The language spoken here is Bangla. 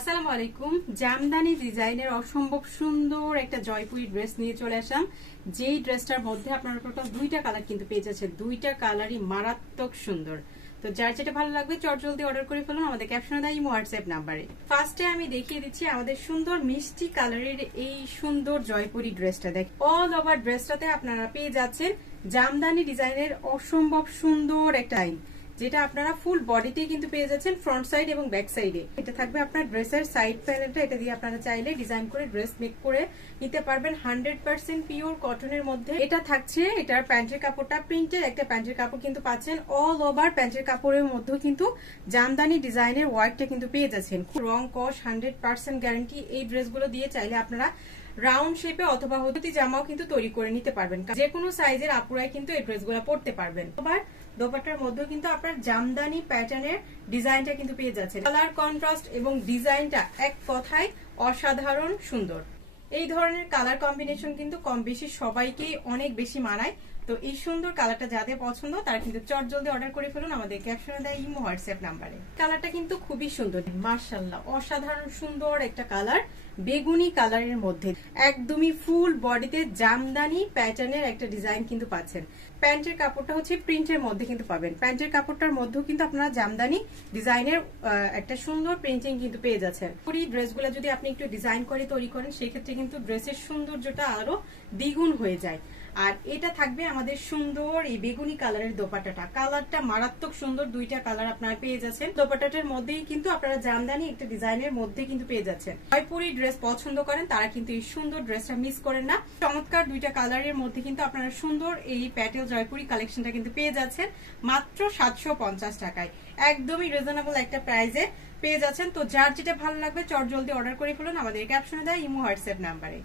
আসসালামু আলাইকুম। জামদানি ডিজাইনের অসম্ভব সুন্দর একটা জয়পুরি ড্রেস নিয়ে চলে আসলাম। যেই ড্রেসটার মধ্যে আপনারা টোটাল দুইটা কালার কিন্তু পেয়ে যাচ্ছেন, দুইটা কালারই মারাত্মক সুন্দর। তো যার যেটা ভালো লাগবে চটজলদি অর্ডার করে ফেলুন আমাদের ক্যাপশনে দেওয়া ইমো হোয়াটসঅ্যাপ নাম্বারে। ফার্স্টে আমি দেখিয়ে দিচ্ছি আমাদের সুন্দর মিষ্টি কালারের এই সুন্দর জয়পুরি ড্রেসটা। দেখ অল ওভার ড্রেসটাতে আপনারা পেয়ে যাচ্ছেন জামদানি ডিজাইনের অসম্ভব সুন্দর একটা লাইন, যেটা আপনারা ফুল বডিতে কিন্তু পেয়ে যাচ্ছেন ফ্রন্ট সাইড এবং ব্যাক সাইডে। এটা থাকবে আপনার ড্রেসের সাইড প্যানেলটা, এটা দিয়ে আপনারা চাইলে ডিজাইন করে ড্রেস মেক করে নিতে পারবেন 100% পিওর কটনের মধ্যে। এটা থাকছে এটার প্যান্টের কাপড়টা প্রিন্টের একটা প্যান্টের কাপড় কিন্তু পাচ্ছেন। অল ওভার প্যান্টের কাপড়ের মধ্যেও কিন্তু জামদানি ডিজাইনের ওয়ার্কটা কিন্তু পেয়ে যাচ্ছেন। রং কস 100% গ্যারান্টি। এই ড্রেসগুলো দিয়ে চাইলে আপনারা রাউন্ড শেপে অথবা হলুদি জামাও কিন্তু তৈরি করে নিতে পারবেন। যে কোনো সাইজের আপুরাই কিন্তু এই ড্রেসগুলো পরতে পারবেন। আবার দোপাট্টার মধ্যেও কিন্তু আপনার জামদানি প্যাটার্নের ডিজাইনটা কিন্তু পেয়ে যাচ্ছে। কালার কন্ট্রাস্ট এবং ডিজাইনটা এক কথায় অসাধারণ সুন্দর। এই ধরনের কালার কম্বিনেশন কিন্তু কম বেশি সবাইকেই অনেক বেশি মানায়। তো এই সুন্দর কালারটা যাদের পছন্দ তারা কিন্তু চটজলদি অর্ডার করে ফেলুন আমাদের ক্যাপশনে দেওয়া ইমো হোয়াটসঅ্যাপ নাম্বারে। কালারটা কিন্তু খুবই সুন্দর, মাশাআল্লাহ অসাধারণ সুন্দর একটা কালার, বেগুনি কালারের মধ্যে একদমই ফুল বডিতে জামদানি প্যাটার্নের একটা ডিজাইন কিন্তু পাচ্ছেন। প্যান্টের কাপড়টা হচ্ছে প্রিন্টের মধ্যে কিন্তু পাবেন। প্যান্টের কাপড়টার মধ্যেও কিন্তু আপনারা জামদানি ডিজাইনের একটা সুন্দর প্রিন্টিং কিন্তু পেয়ে যাচ্ছেন। এই ড্রেসগুলো যদি আপনি একটু ডিজাইন করে তৈরি করেন সেক্ষেত্রে কিন্তু ড্রেসের সৌন্দর্যটা আরো দ্বিগুণ হয়ে যায়। আর এটা থাকবে আমাদের সুন্দর এই বেগুনি কালারের দোপাট্টাটা, কালারটা মারাত্মক সুন্দর। দুইটা কালার আপনারা পেয়ে যাচ্ছেন। দোপাট্টাটার মধ্যেই কিন্তু আপনারা জামদানি একটা ডিজাইনের মধ্যে কিন্তু পেয়ে যাচ্ছেন। জয়পুরি ড্রেস পছন্দ করেন তারা কিন্তু এই সুন্দর ড্রেসটা মিস করেন না। চমৎকার দুইটা কালারের মধ্যে কিন্তু আপনারা সুন্দর এই প্যাটেল জয়পুরি কালেকশনটা কিন্তু পেয়ে যাচ্ছেন মাত্র 750 টাকায়। একদমই রিজনেবল একটা প্রাইসে পেয়ে যাচ্ছেন। তো যার যেটা ভালো লাগবে চটজলদি অর্ডার করে ফেলুন আমাদের ক্যাপশনে দেওয়া ইমো হোয়াটসঅ্যাপ নাম্বারে।